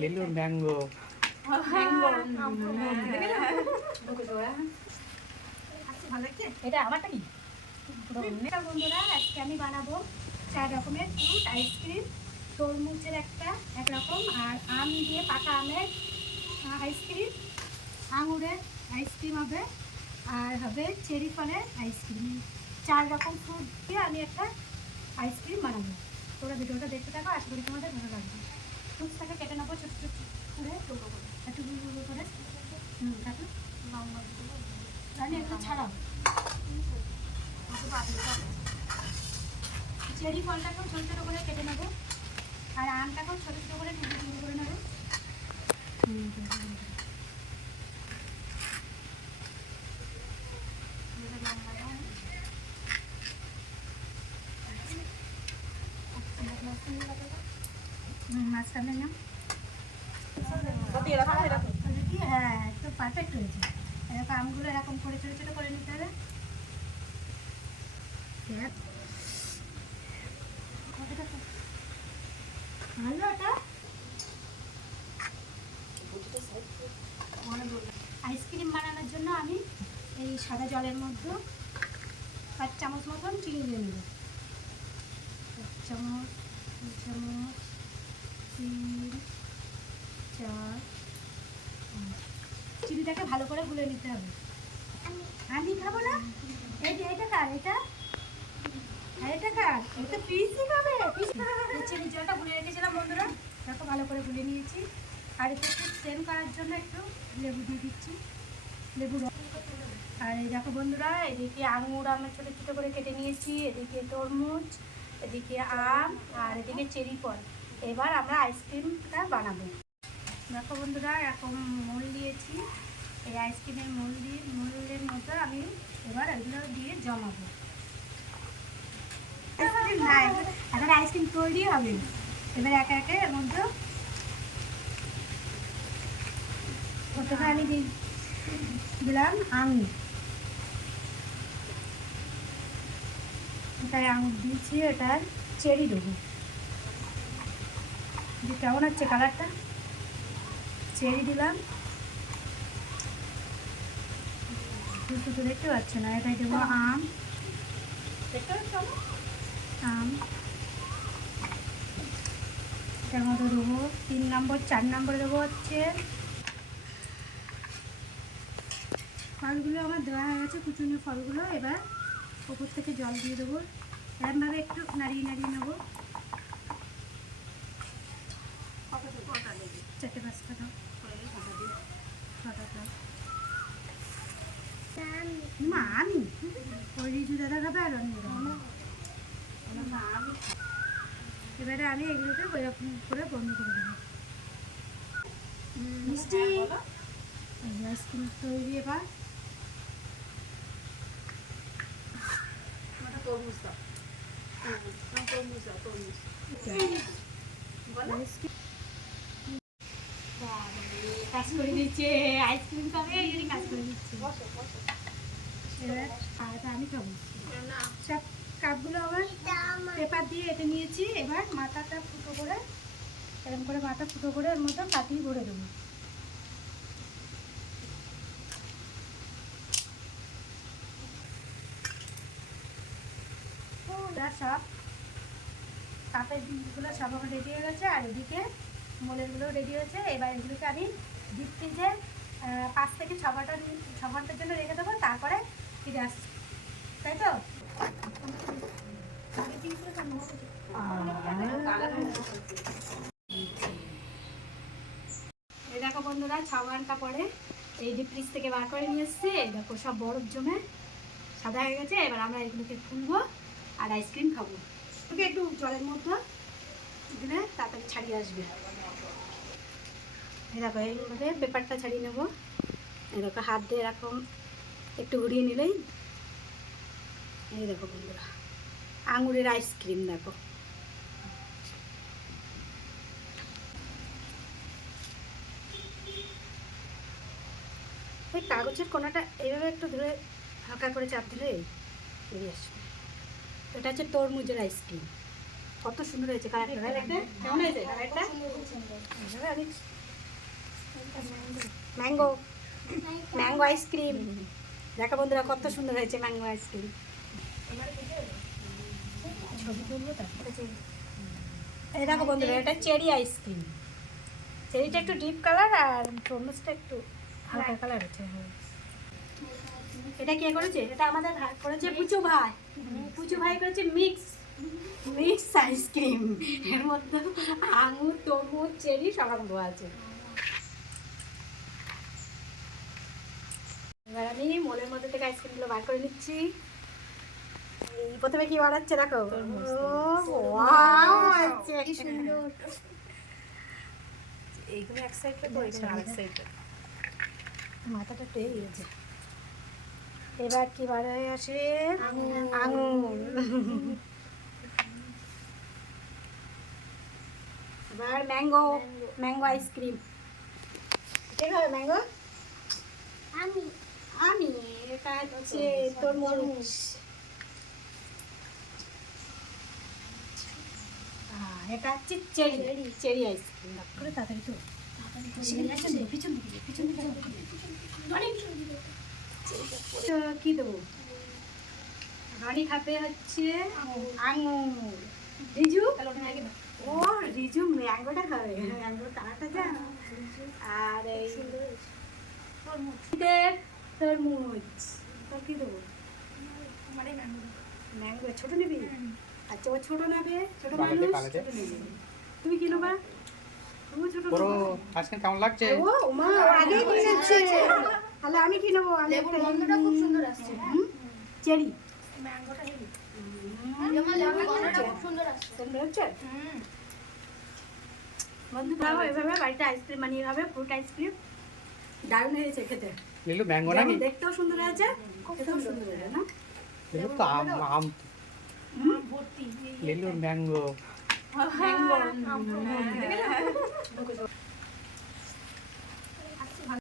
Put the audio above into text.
লিলুর mango এটা আমারটা কি বন্ধুরা, আজকে আমি বানাবো 4 রকমের ফ্রুট আইসক্রিম। তরমুজের একরকম, আর আম দিয়ে পাকা আমের আইসক্রিম, আঙুরের আইসক্রিম হবে, আর হবে চেরি ফলের আইসক্রিম। 4 রকম ফ্রুট দিয়ে আমি একটা আইসক্রিম বানাবো। তোমরা ভিডিওটা দেখতে থাকো, আশা করি তোমাদের ভালো লাগবে। ফ্রুটসটাকে কেটে নেবো ছোটো ছোটো করে, একটু গুঁড়ো করে। কাটো রানি, এগুলো ছাড়াও। চেরি ফলটাকেও ছোটো ছোটো করে কেটে নেবো, আর আমটাকেও ছোটো ছোটো করে টুকরো করে নেবো। মাঝখানে নাম হ্যাঁ, একটু পারফেক্ট হয়েছে। এরকম আমগুলো এরকম করে ছোটো ছোটো করে নিতে হবে। ভালো ওটা আইসক্রিম বানানোর জন্য আমি এই সাদা জলের মধ্যে 5 চামচ মতন চিনি দিয়ে নেব। 1 চামচ, 2 চামচ, 3, 4। চিনিটাকে ভালো করে গুলে নিতে হবে। আমি খাবো না, এইটা কার, এটা আর এটা কার, এটা পিসি খাবে। চিনি জলটা গুলে রেখেছিলাম বন্ধুরা, দেখো ভালো করে গুলে নিয়েছি। আর একটু সেম করার জন্য একটু লেবু দিয়ে দিচ্ছি, লেবু রস। আর এই দেখো বন্ধুরা, এদিকে আঙুর আমি ছোটো ছোটো করে কেটে নিয়েছি, এদিকে তরমুজ, এদিকে আম, আর এদিকে চেরি ফল। এবার আমরা আইসক্রিমটা বানাবো। দেখো বন্ধুরা, এরকম মোল দিয়েছি। এই আইসক্রিমের মোলের মধ্যে আমি এবার এগুলো দিয়ে জমাবো। আইসক্রিম নাই, এখন আইসক্রিম তৈরি হবে। এবার একে একে এর মধ্যে প্রথমে আমি দিলাম আঙুর। এটাই আঙুর দিয়েছি, এটার চেরি দেবো। কেমন হচ্ছে কালারটা? চেরি দিলাম, তো দেখতে পাচ্ছ না। এটাই দেবো আম, আম এটার মধ্যে দেবো 3 নম্বর, 4 নম্বরে দেবো হচ্ছে ফলগুলো। আমার দেওয়া হয়ে গেছে কুচুনো ফলগুলো। এবার উপর থেকে জল দিয়ে দেবো, এরকমভাবে একটু নাড়িয়ে নাড়িয়ে নেবো। 4-5টা দাও, 6টা দাও। মা আমি ওই রিজু দাদা খাবে আর অন্য এবারে আমি এগুলোকে ওইরকম করে বন্ধ করে দেবো। মিষ্টি আইসক্রিম তৈরি। এবার কাজ করে দিচ্ছে, আইসক্রিম খাবে, কাজ করে দিচ্ছে। আমি খাবো। সব কাপগুলো আবার পেপার দিয়ে এঁটে নিয়েছি। এবার মাথাটা ফুটো করে, এরকম করে মাথা ফুটো করে এর মধ্যে কাটিয়ে ভরে দেবো। সব কাপের জিনিসগুলো সব আমার রেডি হয়ে গেছে, আর এদিকে মোলেরগুলো রেডি হয়েছে। এবার এগুলোকে আমি ডিপ ফ্রিজে 5 থেকে 6 ঘন্টার জন্য রেখে দেবো, তারপরে ফিরে আসছি। তাই তো এই দেখো বন্ধুরা, 6 ঘন্টা পরে এই ডিপ ফ্রিজ থেকে বার করে নিয়ে এসছি। এই দেখো সব বরফ জমে সাদা হয়ে গেছে। এবার আমরা এগুলোকে খুলবো আর আইসক্রিম খাবো। একটু জলের মধ্যে দিলে তাড়াতাড়ি ছাড়িয়ে আসবে। এই দেখো এইভাবে পেপারটা ছাড়িয়ে নেবো। এই দেখো হাত দিয়ে এরকম একটু ঘুরিয়ে নিলেই, এই দেখো বন্ধুরা আঙুরের আইসক্রিম। দেখো এই কাগজের কোনাটা এইভাবে একটু ধরে হালকা করে চাপ দিলে বেরিয়ে আসবে। এটা হচ্ছে তরমুজের আইসক্রিম। কত সুন্দর হয়েছে কালারটা, দেখতে কেমন হয়েছে কালারটা? ম্যাঙ্গো ম্যাঙ্গো আইসক্রিম, দেখো বন্ধুরা কত সুন্দর হয়েছে ম্যাঙ্গো আইসক্রিম। ছবি তুলবো তো। এই দেখো বন্ধুরা, এটা চেরি আইসক্রিম। চেরিটা একটু ডিপ কালার আর তরমুজটা একটু হালকা কালার আছে। এটা কে করেছে? এটা আমাদের ভাই করেছে, পুচু ভাই। পুচু ভাই করেছে মিক্স আইসক্রিম। এর মধ্যে আঙুর, তরমুজ, চেরি সব রকম দেওয়া আছে। এবার আমি মোলের মধ্যে থেকে আইসক্রিমগুলো বার করে নিচ্ছি। এই প্রথমে কি বানাচ্ছে দেখো। এইগুলো এক সাইড করে আরেক সাইডে মাথাটা টেয়ে গেছে। এবার কি বার হয়ে আসে? আঙুর। এবার ম্যাঙ্গো আইসক্রিম। কে খাবে ম্যাঙ্গো? আমি এটা হচ্ছে তরমুজ। এটা হচ্ছে চেরি আইসক্রিম। করে তাড়াতাড়ি তো কি দেবো? রনি খাবে হচ্ছে আঙুর। রিজু ও রিজু ম্যাঙ্গোটা খাবে, ম্যাঙ্গো কালারটা যা। আর এই তরমুজ। তোর কি দেবো? ম্যাঙ্গো ছোট নিবি? আচ্ছা ও ছোট নেবে, ছোট মানুষ ছোট নেবে। তুমি কি নেবা? তুমি ছোট নেবে। আজকাল কেমন লাগছে? ও মা ও আগেই কিনেছে। তাহলে আমি কি নেবো? আমি একটা গন্ধটা খুব সুন্দর আসছে। চেরি ম্যাঙ্গোটা হেভি। গন্ধটা খুব সুন্দর আসছে। সুন্দর হচ্ছে। বন্ধুরাও এভাবে বাড়িতে আইসক্রিম বানিয়ে খাবে, ফ্রুট আইসক্রিম। দারুণ হয়েছে খেতে। লিলু ম্যাঙ্গো নাকি? দেখতেও সুন্দর হয়েছে, খেতেও সুন্দর হয়েছে না? লিলু তো আম ভর্তি। লিলুর ম্যাঙ্গো। ম্যাঙ্গো।